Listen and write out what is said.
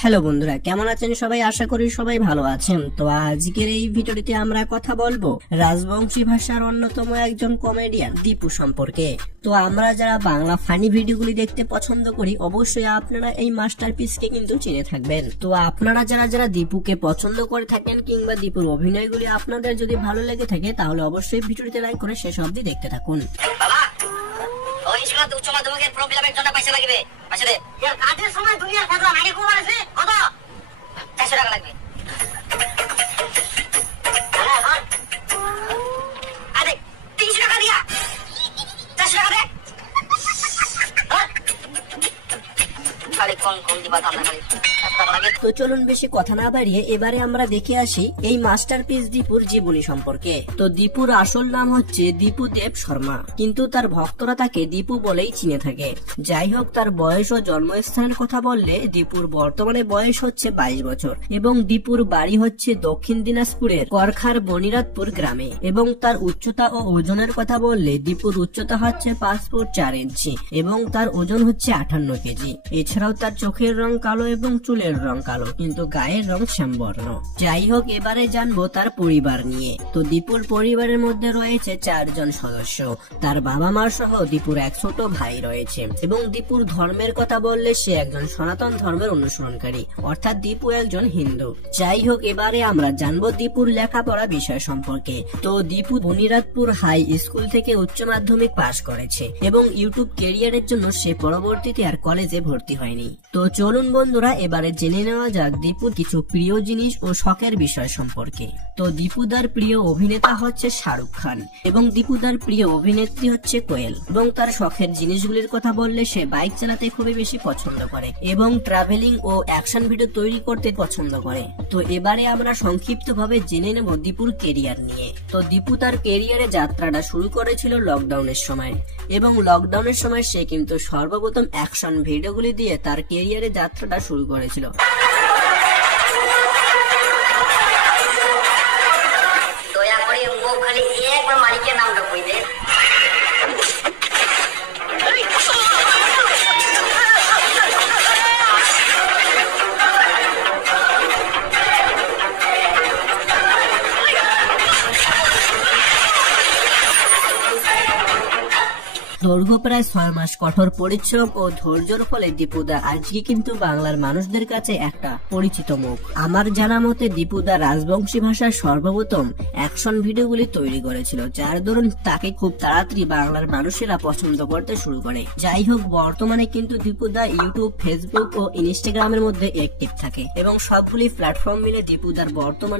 Hello বন্ধুরা, কেমন আছেন সবাই? আশা করি সবাই ভালো আছেন। তো আজকের এই ভিডিওটিতে আমরা কথা বলবো রাজবংশী ভাষার অন্যতম একজন কমেডিয়ান দীপু সম্পর্কে। তো আমরা যারা বাংলা ফানি ভিডিওগুলি দেখতে পছন্দ করি, অবশ্যই আপনারা এই মাস্টারপিসকে কিন্তু চিনে থাকবেন। তো আপনারা যারা দীপুকে পছন্দ করে থাকেন কিংবা দীপুর অভিনয়গুলি আপনাদের যদি ভালো লেগে থাকে, তাহলে অবশ্যই ভিডিওটিতে লাইক করে শেষ অবধি দেখতে থাকুন। উচ্চ মাধ্যমিকের প্রবলেমের জন্য পয়সা লাগবে, পয়সা দে। কাজের সময় দুনিয়ার ফেসলা আগে কো মারছে কত? 400 টাকা লাগবে। আরে 300 টাকা দিয়া 400 টাকা দে। খালি কোন দিবা দাম না খালি। তো চলুন বেশি কথা না বাড়িয়ে এবারে আমরা দেখে আসি এই মাস্টারপিস দীপুর জীবনী সম্পর্কে। তো দীপুর আসল নাম হচ্ছে দীপুদেব শর্মা, কিন্তু তার ভক্তরা তাকে দীপু বলেই চিনে থাকে। যাই হোক, তার বয়স ও জন্মস্থানের কথা বললে দীপুর বর্তমানে বয়স হচ্ছে 22 বছর এবং দীপুর বাড়ি হচ্ছে দক্ষিণ দিনাজপুরের করখার বনিরাতপুর গ্রামে। এবং তার উচ্চতা ও ওজনের কথা বললে দীপুর উচ্চতা হচ্ছে 5 ফুট 4 ইঞ্চি এবং তার ওজন হচ্ছে 58 কেজি। এছাড়াও তার চোখের রং কালো এবং চুলের রং কালো, কিন্তু গায়ের রং শ্যামবর্ণ। যাই হোক, এবারে জানবো তার পরিবার নিয়ে। তো দীপুর পরিবারের মধ্যে রয়েছে 4 জন সদস্য। তার বাবা মা সহ দীপুর এক ছোট ভাই রয়েছে। এবং দীপুর ধর্মের কথা বললে সে একজন সনাতন ধর্মের অনুসরণকারী, অর্থাৎ দীপু একজন হিন্দু। যাই হোক, এবারে আমরা জানবো দীপুর লেখাপড়া বিষয় সম্পর্কে। তো দীপু বনিরাতপুর হাই স্কুল থেকে উচ্চ মাধ্যমিক পাশ করেছে এবং ইউটিউব ক্যারিয়ারের জন্য সে পরবর্তীতে আর কলেজে ভর্তি হয়নি। তো চলুন বন্ধুরা, এবারে জেনে নেওয়া যাক দীপুর কিছু প্রিয় জিনিস ও শখের বিষয় সম্পর্কে। তো দীপুদার প্রিয় অভিনেতা হচ্ছে শাহরুখ খান এবং দীপুদার প্রিয় অভিনেত্রী হচ্ছে কোয়েল। এবং তার শখের জিনিসগুলির কথা বললে সে বাইক চালাতে খুবই বেশি পছন্দ করে এবং ট্রাভেলিং ও অ্যাকশন ভিডিও তৈরি করতে পছন্দ করে। তো এবারে আমরা সংক্ষিপ্ত ভাবে জেনে নেব দীপুর কেরিয়ার নিয়ে। তো দীপু তার কেরিয়ারে যাত্রাটা শুরু করেছিল লকডাউনের সময় এবং লকডাউনের সময় সে কিন্তু সর্বপ্রথম অ্যাকশন ভিডিওগুলি দিয়ে তার কেরিয়ারে যাত্রাটা শুরু করেছিল। দয়া করে মুখ খালি একবার মালিকের নামটা কই দে। দৈর্ঘ্য প্রায় 6 মাস কঠোর পরিশ্রম ও ধৈর্যের ফলে দীপুদা আজকে কিন্তু বাংলার মানুষদের কাছে একটা পরিচিত মুখ। আমার জানা মতে দীপুদা রাজবংশী ভাষার সর্বপ্রথম অ্যাকশন ভিডিওগুলি তৈরি করেছিল, যার দরুন তাকে খুব তাড়াতাড়ি বাংলার মানুষেরা পছন্দ করতে শুরু করে। যাই হোক, বর্তমানে কিন্তু দীপুদা ইউটিউব, ফেসবুক ও ইনস্টাগ্রামের মধ্যে অ্যাক্টিভ থাকে এবং সবগুলি প্ল্যাটফর্ম মিলে দীপুদার বর্তমানে